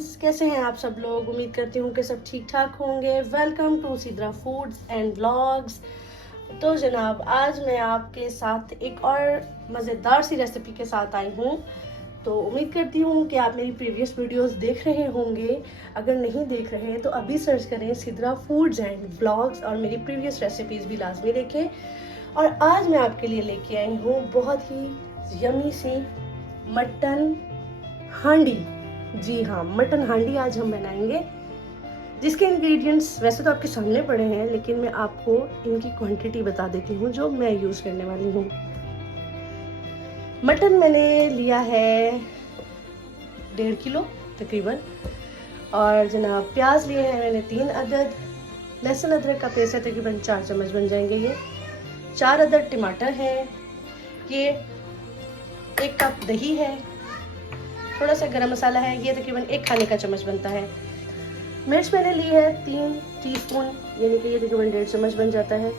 Friends, कैसे हैं आप सब लोग। उम्मीद करती हूँ कि सब ठीक ठाक होंगे। Welcome to Sidra foods and vlogs. तो जनाब, आज मैं आपके साथ एक और मज़ेदार सी रेसिपी के साथ आई हूँ। तो उम्मीद करती हूँ कि आप मेरी प्रीवियस वीडियोस देख रहे होंगे। अगर नहीं देख रहे हैं तो अभी सर्च करें सिद्रा फूड्स एंड व्लॉग्स और मेरी प्रीवियस रेसिपीज़ भी लाजमी देखें। और आज मैं आपके लिए लेके आई हूँ बहुत ही यमी सी मटन हांडी। जी हाँ, मटन हांडी आज हम बनाएंगे, जिसके इंग्रेडिएंट्स वैसे तो आपके सामने पड़े हैं, लेकिन मैं आपको इनकी क्वांटिटी बता देती हूँ जो मैं यूज़ करने वाली हूँ। मटन मैंने लिया है 1.5 किलो तकरीबन। और जनाब, प्याज लिए हैं मैंने 3 अदद। लहसुन अदरक का पेस्ट है तकरीबन 4 चम्मच बन जाएंगे ये। 4 अदद टमाटर हैं। ये 1 कप दही है। थोड़ा सा गरम मसाला है, ये तकरीबन 1 खाने का चम्मच बनता है। मिर्च मैंने ली है 3 टीस्पून, यानी कि ये तकरीबन 1.5 चम्मच बन जाता है।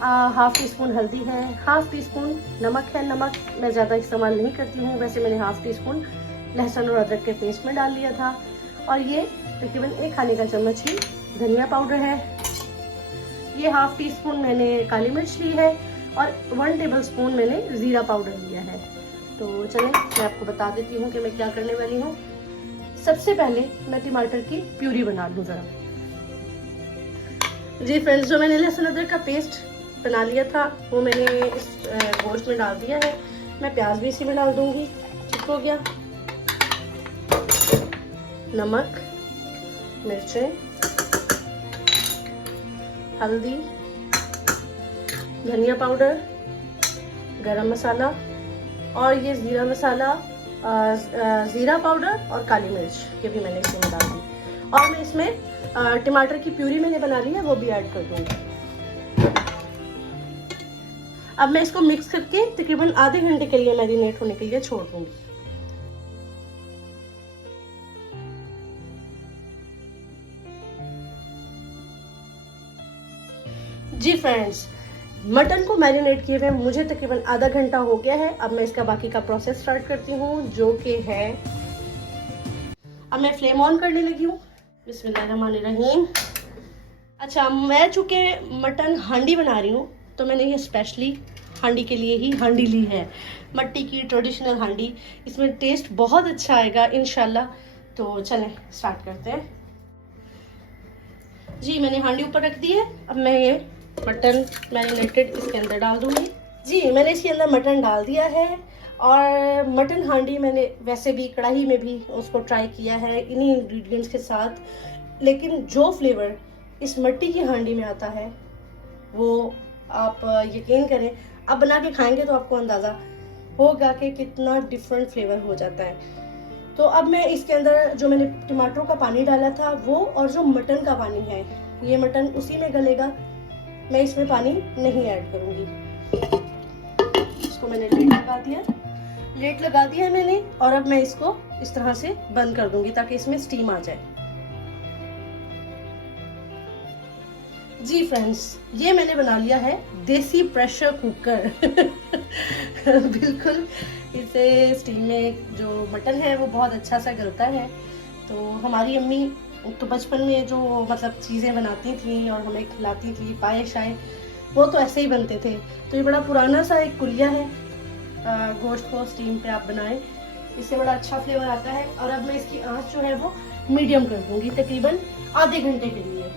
हाफ टी स्पून हल्दी है, हाफ टी स्पून नमक है। नमक मैं ज़्यादा इस्तेमाल नहीं करती हूँ, वैसे मैंने हाफ टी स्पून लहसुन और अदरक के पेस्ट में डाल लिया था। और ये तकरीबन 1 खाने का चम्मच ही धनिया पाउडर है। ये हाफ टी स्पून मैंने काली मिर्च ली है और 1 टेबल स्पून मैंने ज़ीरा पाउडर लिया है। तो चलें, मैं आपको बता देती हूँ कि मैं क्या करने वाली हूँ। सबसे पहले मैं टमाटर की प्यूरी बना लूँ ज़रा। जी फ्रेंड्स, जो मैंने लहसुन अदरक का पेस्ट बना लिया था वो मैंने इस गोश्त में डाल दिया है। मैं प्याज भी इसी में डाल दूँगी। ठीक हो गया। नमक, मिर्चें, हल्दी, धनिया पाउडर, गरम मसाला और ये ज़ीरा मसाला, ज़ीरा पाउडर और काली मिर्च, ये भी मैंने इसमें डाल दी। और मैं इसमें टमाटर की प्यूरी मैंने बना ली है, वो भी ऐड कर दूँगी। अब मैं इसको मिक्स करके तकरीबन आधे घंटे के लिए मैरिनेट होने के लिए छोड़ दूँगी। जी फ्रेंड्स, मटन को मैरिनेट किए हुए मुझे तकरीबन आधा घंटा हो गया है। अब मैं इसका बाकी का प्रोसेस स्टार्ट करती हूँ, जो कि है, अब मैं फ्लेम ऑन करने लगी हूँ। बिस्मिल्लाहिर्रहमानिर्रहीम। अच्छा, मैं चूँकि मटन हांडी बना रही हूँ तो मैंने ये स्पेशली हांडी के लिए ही हांडी ली है, मट्टी की ट्रेडिशनल हांडी। इसमें टेस्ट बहुत अच्छा आएगा इंशाल्लाह। तो चलें स्टार्ट करते हैं। जी, मैंने हांडी ऊपर रख दी है। अब मैं ये मटन मैरिनेटेड इसके अंदर डाल दूंगी। जी, मैंने इसके अंदर मटन डाल दिया है। और मटन हांडी मैंने वैसे भी कढ़ाई में भी उसको ट्राई किया है इन्हीं इंग्रेडिएंट्स के साथ, लेकिन जो फ्लेवर इस मट्टी की हांडी में आता है वो आप यकीन करें, आप बना के खाएंगे तो आपको अंदाज़ा होगा कि कितना डिफरेंट फ्लेवर हो जाता है। तो अब मैं इसके अंदर जो मैंने टमाटरों का पानी डाला था वो, और जो मटन का पानी है, ये मटन उसी में गलेगा। मैं इसमें पानी नहीं ऐड करूंगी। इसको मैंने लेट लगा दिया है मैंने। और अब मैं इसको इस तरह से बंद कर दूंगी ताकि इसमें स्टीम आ जाए। जी फ्रेंड्स, ये मैंने बना लिया है देसी प्रेशर कुकर। बिल्कुल, इसे स्टीम में जो मटन है वो बहुत अच्छा सा गलता है। तो हमारी अम्मी तो बचपन में जो मतलब चीज़ें बनाती थी और हमें खिलाती थी, पाए शाए, वो तो ऐसे ही बनते थे। तो ये बड़ा पुराना सा एक कुलिया है। गोश्त को स्टीम पे आप बनाएं, इससे बड़ा अच्छा फ्लेवर आता है। और अब मैं इसकी आंच जो है वो मीडियम कर दूंगी तकरीबन आधे घंटे के लिए।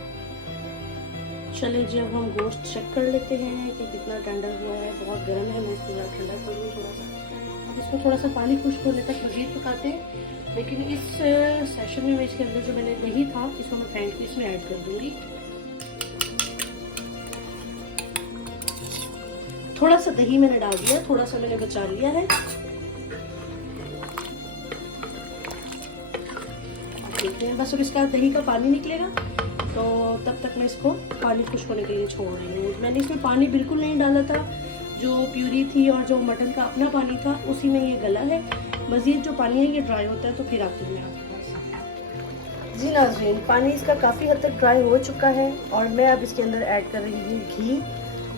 चलिए जी, अब हम गोश्त चेक कर लेते हैं कि कितना ठंडा हुआ है। बहुत गर्म है, मैं इसको ठंडा कर लूँ थोड़ा सा। अब इसको थोड़ा सा पानी खुश्क होने तक मज़ीद पकाते हैं। लेकिन इस सेशन में मैं इसके अंदर जो मैंने दही था इसको मैं फेंट के इसमें ऐड कर दूंगी। थोड़ा सा दही मैंने डाल दिया, थोड़ा सा मैंने बचा लिया है। देखते हैं, बस अब इसका दही का पानी निकलेगा तो तब तक मैं इसको पानी खुश्क होने के लिए छोड़ रही हूँ। मैंने इसमें पानी बिल्कुल नहीं डाला था। जो प्यूरी थी और जो मटन का अपना पानी था उसी में ये गला है। मज़ीद जो पानी है ये ड्राई होता है तो फिर आती हूँ मैं आपके पास। जी नाज़रीन, पानी इसका काफ़ी हद तक ड्राई हो चुका है और मैं अब इसके अंदर ऐड कर रही हूँ घी।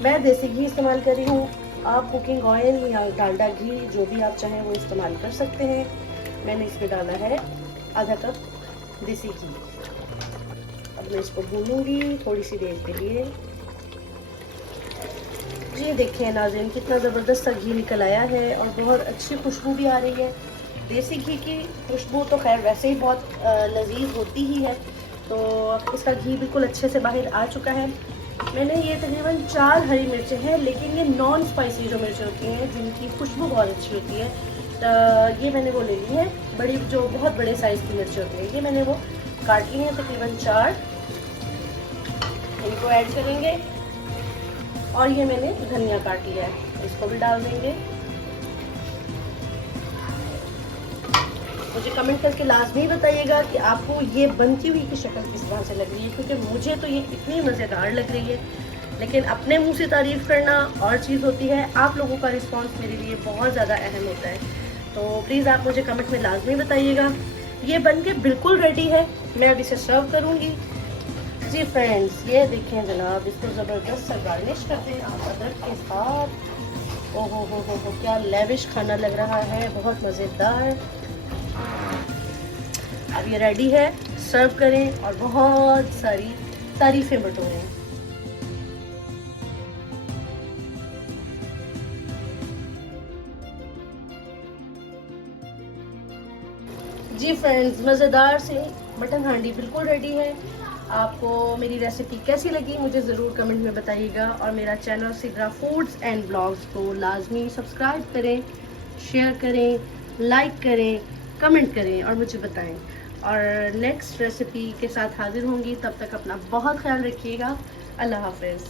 मैं देसी घी इस्तेमाल कर रही हूँ। आप कुकिंग ऑयल या डालडा घी जो भी आप चाहें वो इस्तेमाल कर सकते हैं। मैंने इसमें डाला है आधा कप देसी घी। अब मैं इसको भूनूंगी थोड़ी सी देर के लिए। जी देखें नाज़रीन, कितना ज़बरदस्त सा घी निकल आया है और बहुत अच्छी खुशबू भी आ रही है। देसी घी की खुशबू तो खैर वैसे ही बहुत लजीज होती ही है। तो इसका घी बिल्कुल अच्छे से बाहर आ चुका है। मैंने ये तकरीबन 4 हरी मिर्चें हैं, लेकिन ये नॉन स्पाइसी जो मिर्चें होती हैं जिनकी खुशबू बहुत अच्छी होती है, तो ये मैंने वो ले ली है। बड़ी जो बहुत बड़े साइज़ की मिर्चें होती हैं, ये मैंने वो काट ली हैं तकरीबन 4। इनको ऐड करेंगे। और ये मैंने धनिया काट लिया है, इसको भी डाल देंगे। मुझे कमेंट करके लाजमी बताइएगा कि आपको ये बनती हुई की शक्ल किस तरह से लग रही है, क्योंकि मुझे तो ये इतनी मज़ेदार लग रही है। लेकिन अपने मुंह से तारीफ़ करना और चीज़ होती है, आप लोगों का रिस्पांस मेरे लिए बहुत ज़्यादा अहम होता है। तो प्लीज़ आप मुझे कमेंट में लाजमी बताइएगा। ये बन के बिल्कुल रेडी है, मैं अब इसे सर्व करूँगी। जी फ्रेंड्स, ये देखें जनाब, इसको ज़बरदस्त सा गार्निश करते हैं आप अदरक के साथ। ओहो हो, क्या लेविश खाना लग रहा है, बहुत मज़ेदार। अब ये रेडी है, सर्व करें और बहुत सारी तारीफ़ें बटोरें। जी फ्रेंड्स, मज़ेदार से मटन हांडी बिल्कुल रेडी है। आपको मेरी रेसिपी कैसी लगी मुझे ज़रूर कमेंट में बताइएगा। और मेरा channel Sigra foods and blogs को लाजमी सब्सक्राइब करें, शेयर करें, लाइक करें, कमेंट करें और मुझे बताएं। और नेक्स्ट रेसिपी के साथ हाजिर होंगी, तब तक अपना बहुत ख्याल रखिएगा। अल्लाह हाफ़िज़।